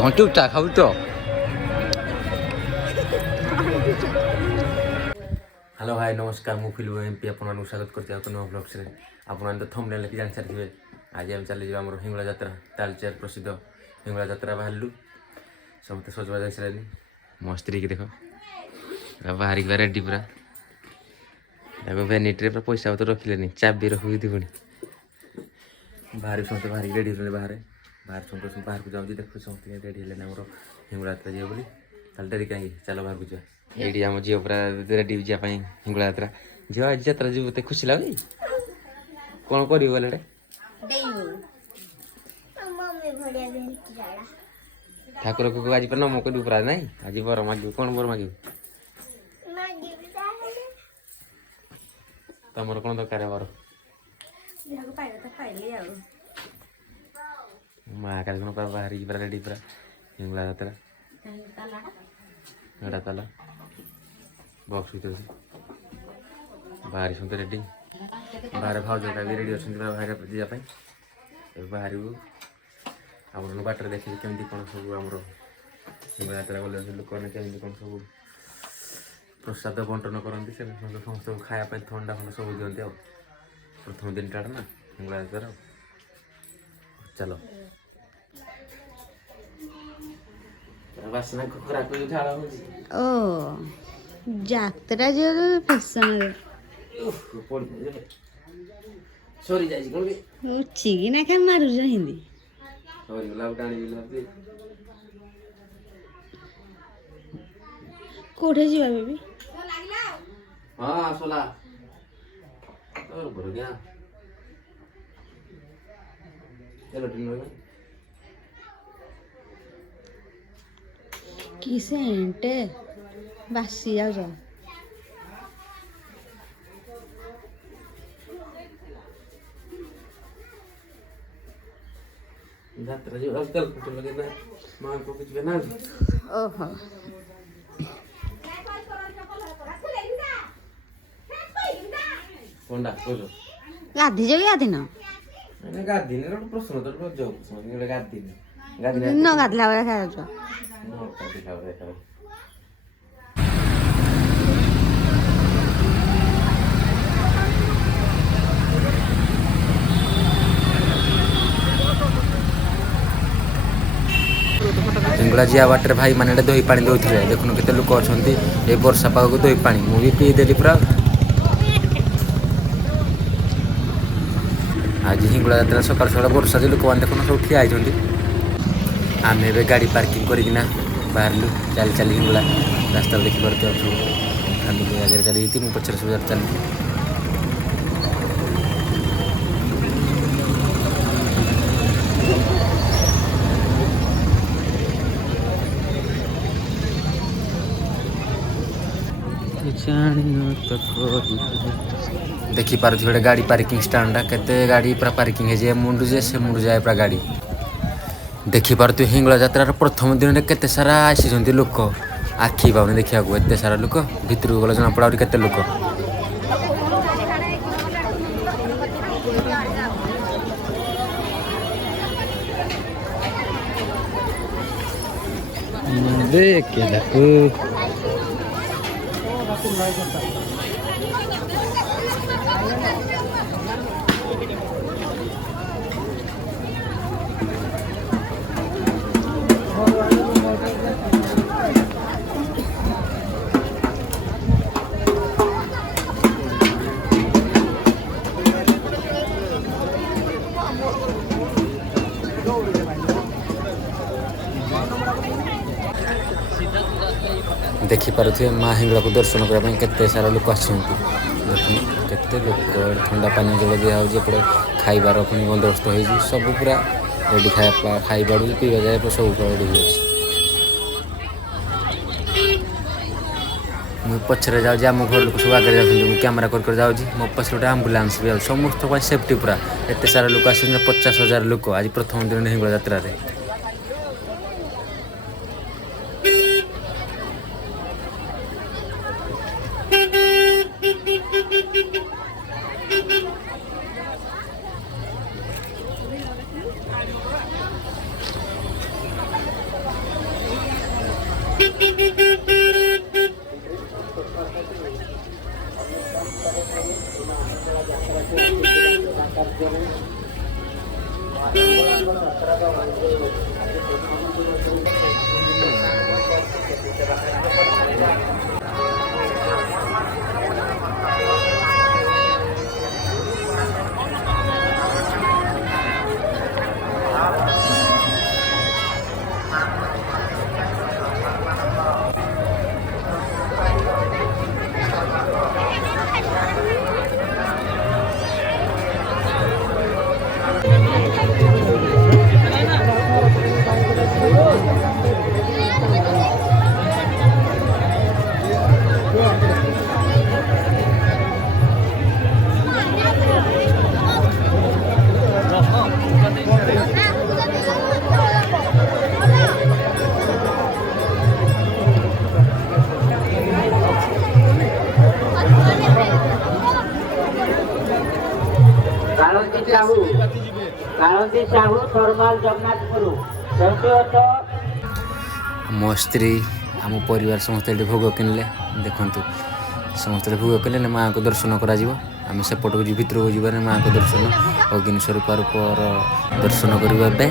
ଘଣ୍ଟୁଟା ଖାଉ ତ hello hi नमस्कार मु फिल्म एमपी आपको स्वागत करते नुआ ब्लग्स आपने तो थंबनेल लिखि जान सारी आज आम चली आम हिंगला यात्रा तालचेर प्रसिद्ध हिंगला यात्रा बाहरलु समस्त सजबाज सारे मो स्त्री की देख बाहर रेडी पूरा भेनिट्रे पूरा पैसा तो रखिले चाबी रखी पुणी बाहर समस्त बाहर रेडी होते बाहर बाहर समस्त बाहर को जाऊँगी देख समस्त रेडी है हिंगला यात्रा जी बोली ताल डेरी कहीं चलो बाहर को जा ये आम झील पूरा रेडी जावाई हिंगला यात्रा झील आज यात्रा जी मत खुशी लगे कौन कर ठाकुर को आज नम कर पूरा ना आज बर माग कौन बर माग तुम कौन दरकार बर माँ का बाहर पूरा रेडी पूरा हिंगला यात्रा एटा ताला बॉक्स भी बाहर समस्त रेडी बाहर भाज का भी रेडी अच्छा बाहर जावाई बाहर आप बाटर देखिए केमी कौन सब आम यात्रा गले लोक मैंने केमी कौन सब प्रसाद बंटन करती समस्त खायापी थंडा फंडा सब दिखते आ प्रथम दिन टाटा ना हिंगला यात्रा चलो ओ ଯାତ୍ରା ଯୋଉ ଫ୍ୟାସନରେ ସରି ଯାଇଛି କଣ କି ଉଚିକି ନା ଖା ମାରୁଛ ହିନ୍ଦି ସରି ଗଲା ଟାଣି ବିଲା କୋଉଠି ଯିବା ବେବି ହଁ ଆସଲା ତୋର ବଡ଼ ଗା ଚलो टिन କି ସେଣ୍ଟ ବାସି ଯାଉଛ यात्रा जो अब कल फोटो लगे ना मां को कुछ बना ओहो कोंडा कोजो ଗାଧି ଯୋଉ ଗାଧି ନ ମାନେ ଗାଧି ନେ ଗୋଟେ ପ୍ରଶ୍ନ ତ ଗୋଟେ ଯୋଉ ଗୋଟେ ଗାଧି ନ ଗାଧଲା ବେଳେ ଖାଉଛ नो गाधि खाओ देखो हिंगला जिया बाटर भाई मैंने दही पानी दौले देखुन के लोक अच्छा ये वर्षा पाग को दही पानी मुझे पीदेली पूरा आज हिंगला यात्रा सकाल सकाल वर्षा जो लोक मैंने देखुन सब ठिया होती आम ए गाड़ी पार्किंग करना बाहरलु चली चली हिंगला रास्ता देखी पारे फैमिली आगे चली मुझे पचर सब चली देखी पारे गोटे गाड़ी पार्किंग स्टाण्डा केते गाड़ी पूरा पार्किंग है मुंडू जे से मुंडू जाए पूरा गाड़ी देखी पारे हिंगला यात्रार प्रथम दिन में केते सारा आसी लोक आखि पाऊनी देखा एत सारा लोक भितर गला जना पड़ा केते लोक देख देखो देखी पारे माँ हिंगला को दर्शन करने केते सारा लोक आते लोक ठंडा पानी जल दिखाई खाइबार पुणी बंदोबस्त हो सब पूरा रेडी खाइबा पीवा जाए सब रेडी हो पछरे जाऊँ आम घर लोग सब आगे जाऊँ कैमेरा कर जाऊँगी मो पछे गोटे आम्बुलांस भी आए समस्त सेफ्टी पूरा एत सारा लोक आस 50,000 लोक आज प्रथम दिन हिंगला यात्रा କାଳନ୍ଦୀ ସାହୁ ଥର୍ମାଲ ଜଗନ୍ନାଥପୁର ମୋ ସ୍ତ୍ରୀ ଆମ ପରିବାର ସମସ୍ତେ ଏଠି ଭୋଗ କିଣିଲେ ଦେଖନ୍ତୁ ସମସ୍ତେ ଭୋଗ କିଣିଲେ ମାଆଙ୍କୁ ଦର୍ଶନ କରାଯିବ ଆମେ ସେପଟକୁ ଭିତରକୁ ଯିବାରେ ମାଆଙ୍କ ଦର୍ଶନ ଅଗ୍ନି ସ୍ୱରୂପ ରୂପର ଦର୍ଶନ କରିବା ଏବେ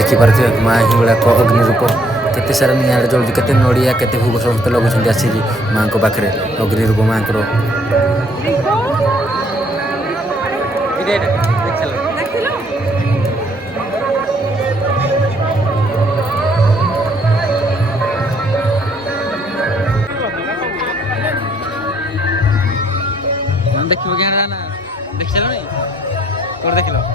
देखिपे माँ हिंगड़ा अग्नि रूप केते सारा निआड़ जलुची केते नड़िया केते भोग समस्त लगुंट आसिक माँ को पाखे अग्नि रूप माँ को देख देख देख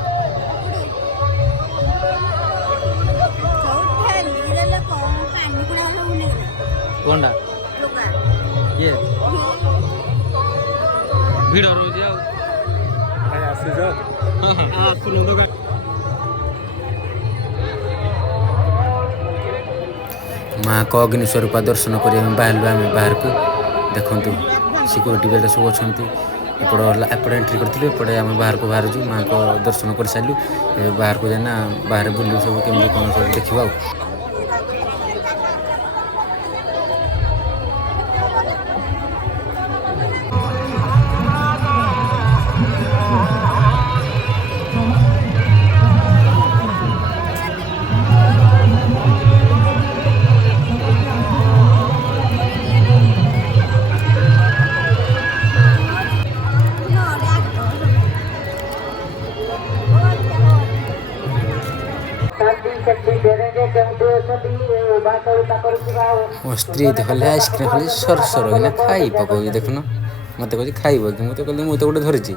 कौनटा ये भीड़ रोज माँ को अग्नि स्वरूप दर्शन कर बाहर आम बाहर को देखु सिक्यूरीटी गार्ड सब अच्छा एपट एंट्री करें एपटे आम बाहर को बाहर माँ को दर्शन कर सारू बाहर को जाना बाहर बुलू सब केमी कौन सब देखा शांति शक्ति देने के केउंटू असती ए बात करूथिबा ମୋ ସ୍ତ୍ରୀ ଧରିଲେ ଆଇସ୍କ୍ରିମ୍ ଖାଲି ସରସର କିନା ଖାଇ ପକଉଛି ଦେଖୁନ ମୋତେ କହୁଛି ଖାଇବ କି ମୁଁ ତ କହିଲି ମୁଁ ତ ଗୋଟେ ଧରିଛି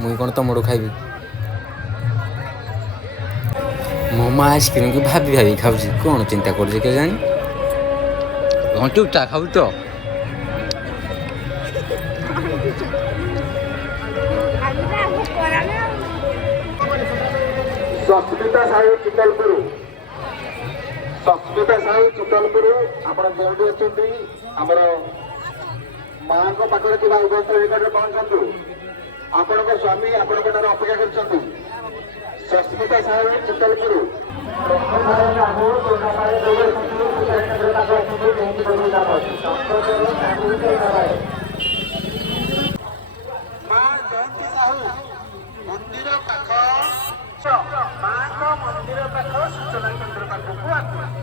ମୁଇଁ କ'ଣ ତମଠୁ ଖାଇବି ମୋ ମା ଆଇସ୍କ୍ରିମ୍କୁ ଭାବି ଭାବି ଖାଉଛି କ'ଣ ଚିନ୍ତା କରୁଛି କେଜାଣି ଘଣ୍ଟୁଟା ଖାଉଛି ତ ସସ୍ମିତା ସାହୁ ଚିତଲପୁର ସସ୍ମିତା ସାହୁ ଚିତଲପୁର ଆପଣ ଯେଉଁଠି ଅଛନ୍ତି ଆମର ମାଙ୍କ ପାଖରେ ଥିବା ଉଭୟ ନିକଟରେ ପହଞ୍ଚନ୍ତୁ ଆପଣଙ୍କ ସ୍ୱାମୀ ଆପଣଙ୍କ ଠାରେ ଅପେକ୍ଷା କରିଛନ୍ତି ସସ୍ମିତା ସାହୁ ଚିତଲପୁର ମା ଜୟନ୍ତୀ ସାହୁ ମନ୍ଦିର ପାଖ ମାଙ୍କ ମନ୍ଦିର ପାଖ ସୂଚନା କେନ୍ଦ୍ର ପାଖକୁ ଆସନ୍ତୁ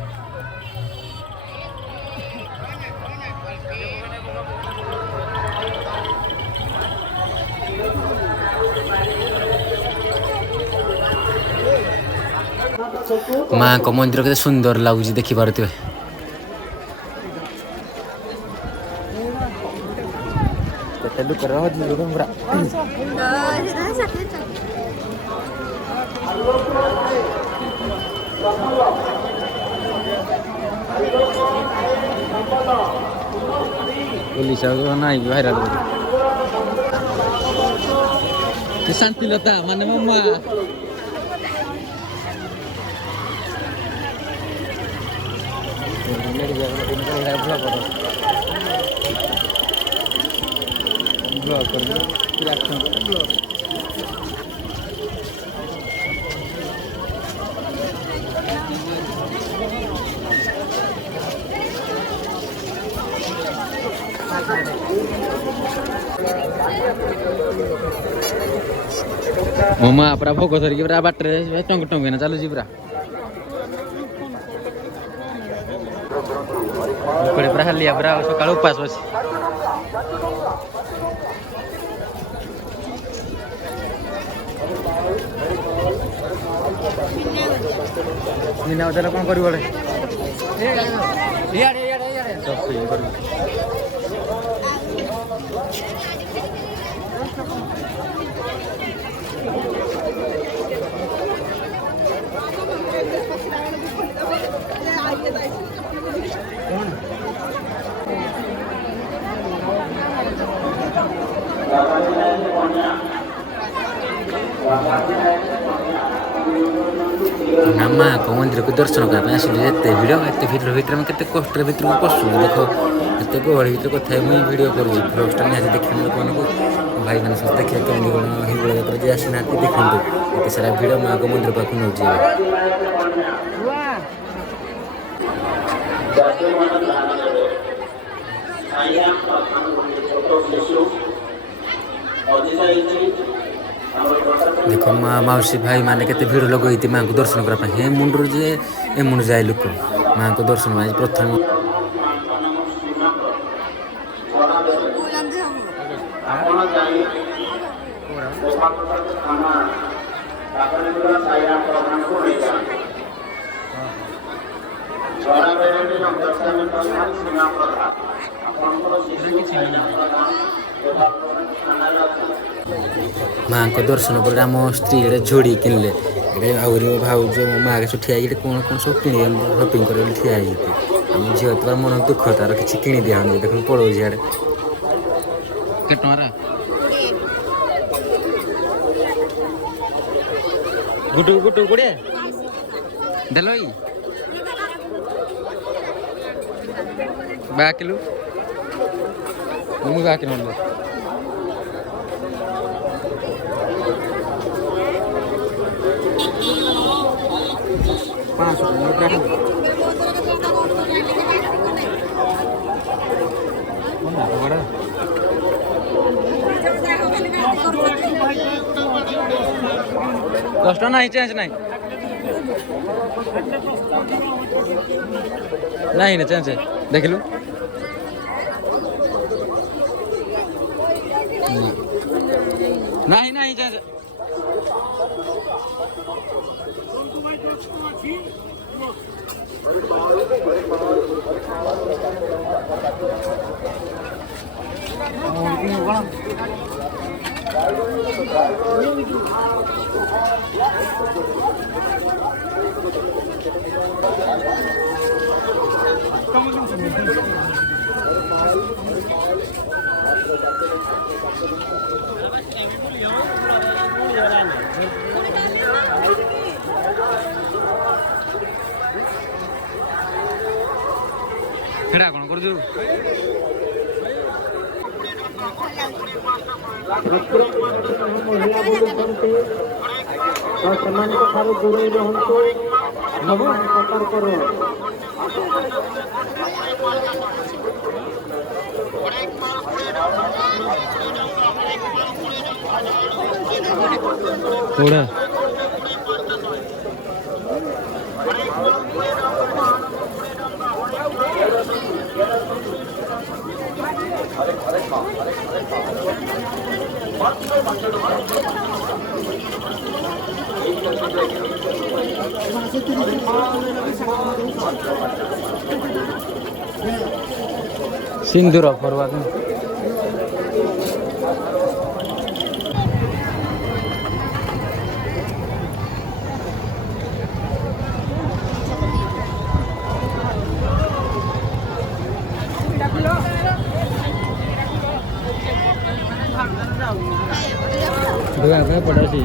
ମାଆଙ୍କ ମନ୍ଦିର କେତେ ସୁନ୍ଦର ଲାଗୁଛି ଦେଖିପାରୁଥିବେ କେତେ ଲୋକ ରହୁଛି ପୁରା पुलिस नहीं भाइराल शांतिलता माने मम्मा मम्मा पूरा भोग धरिकी पूरा बाटे टंग टंग चलुची पूरा पूरा हालिया पूरा सका उपास अच्छी मीना बजार कौन कर माँ को मंदिर को दर्शन करने आसिले एते भिड़ एते भितर भितर में केते कष्ट भितर को पशु देख एते गहली भितर कथा मुझे भिड कर ब्लॉगटा निहाती देखिए लोक भाई मैंने सब देखिए कमी कौन हिंगुला जात्रा जी आसी ना देखते एत सारा भिड़ माँ को मंदिर पाक नौ देख माँ मौसी भाई मैंने केते भिड़ लगई माँ को दर्शन करने हे मुंडर जे ए मुंड जाए लोक माँ को दर्शन आज प्रथम माँ को दर्शन पर आम स्त्री झोड़ी किनले आहरी भाज मो माँ के ठिया कौन कौन सब कि शपिंग कर ठिया आम झील तार मन दुख तार कि कि दिया देख पड़ो सियाड़े गुटू गुटू कोड़े देल बाकिलु मुझे बाकी नंबर 500 10 नहीं चेंज नहीं नहीं ना चेंज देख लू नहीं नहीं चेंज ସେଟା କ'ଣ କରୁଛୁ? ମହିଳା ବୁଲୁଛନ୍ତି ତ ସେମାନଙ୍କ ଠାରୁ ଦୂରେଇ ରୁହନ୍ତୁ। ଭଗବାନ ସତର୍କରେ କୋଉଟା ସିନ୍ଦୁର ଫରୱାର୍ଡ ପଡ଼ୋଶୀ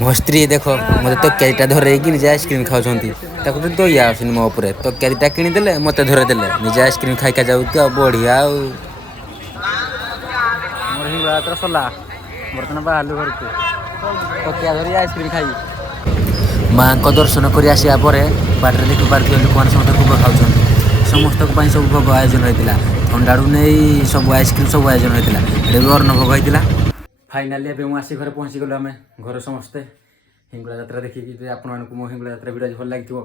ମୋ ସ୍ତ୍ରୀ ଦେଖ ମୋତେ ତରକାରୀଟା ଧରେଇକି ନିଜେ ଆଇସ୍କ୍ରିମ୍ ଖାଉଛନ୍ତି। ତାକୁ ତ ଦୟା ଆସୁନି ମୋ ଉପରେ। ତରକାରୀଟା କିଣିଦେଲେ ମୋତେ ଧରେଇଦେଲେ ନିଜେ ଆଇସ୍କ୍ରିମ୍ ଖାଇକା ଯାଉଛି। ଆଉ ବଢ଼ିଆ ଆଉ ମୋର ହିଁ ଯାତ୍ରା ସରିଲା। ବର୍ତ୍ତମାନ ବାହାରିଲୁ ଘରକୁ ତକିଆ ଧରି ଆଇସ୍କ୍ରିମ୍ ଖାଇ ମାଆଙ୍କ ଦର୍ଶନ କରି ଆସିବା ପରେ ବାଟରେ ଦେଖିପାରୁଥିବେ ଲୋକମାନେ ସମସ୍ତେ ଭୋଗ ଖାଉଛନ୍ତି। ସମସ୍ତଙ୍କ ପାଇଁ ସବୁ ଭୋଗ ଆୟୋଜନ ହୋଇଥିଲା। ଥଣ୍ଡାରୁ ନେଇ ସବୁ ଆଇସ୍କ୍ରିମ୍ ସବୁ ଆୟୋଜନ ହୋଇଥିଲା। ଏବେ ବି ଅନ୍ନ ଭୋଗ ହୋଇଥିଲା। ଫାଇନାଲି ଏବେ ମୁଁ ଆସି ଘରେ ପହଞ୍ଚିଗଲୁ। ଆମେ ଘରେ ସମସ୍ତେ ହିଙ୍ଗୁଳା ଯାତ୍ରା ଦେଖିକି ଯଦି ଆପଣମାନଙ୍କୁ ମୋ ହିଙ୍ଗୁଳା ଯାତ୍ରା ଭିଡ଼ିଓ ଭଲ ଲାଗିଥିବ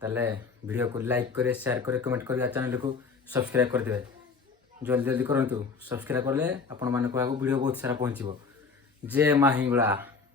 ତାହେଲେ ଭିଡ଼ିଓକୁ ଲାଇକ୍ করে ସେୟାର করে କମେଣ୍ଟ କରି ଚ୍ୟାନେଲକୁ ସବସ୍କ୍ରାଇବ୍ କରିଦେବେ। ଜଲ୍ଦି ଜଲ୍ଦି କରନ୍ତୁ। ସବସ୍କ୍ରାଇବ୍ କଲେ ଆପଣମାନଙ୍କ ପାଖକୁ ଭିଡ଼ିଓ ବହୁତ ସାରା ପହଞ୍ଚିବ। ଜୟ ମା ହିଙ୍ଗୁଳା।